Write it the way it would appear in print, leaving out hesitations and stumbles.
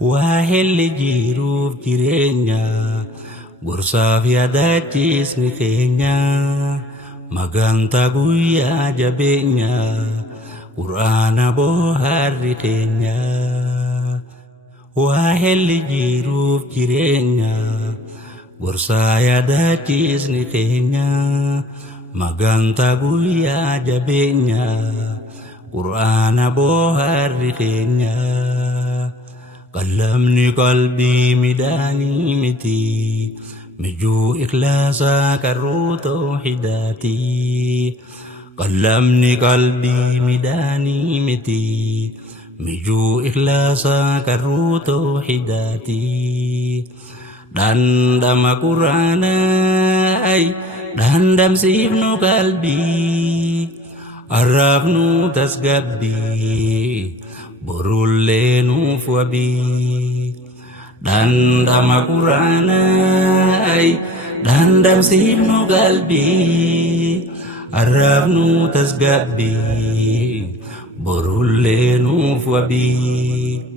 Waahilli jiruuf jireenya gorsaaf yaadachiisni keenya magantaa guyyaa jabeenya quraana booharri keenya. Waahilli jiruuf jireenya gorsaa yaadachiisni keenya magantaa guyyaa jabeenya quraana booharri keenya. Qalamni qalbii midhaanii miti mijuu ikhlaasaa qarruu tawhiidaati. Qalamni qalbii midhaanii miti mijuu ikhlaasaa qarruu tawhiidaati. Dhandhama quraanaa dhandhamsiifnu qalbii arraafnu tasgabbii borullee nuuf wabii. Dhandhama quraanaa dhandhamsiifnu qalbii arraafnu tasgabbii borullee nuuf wabii.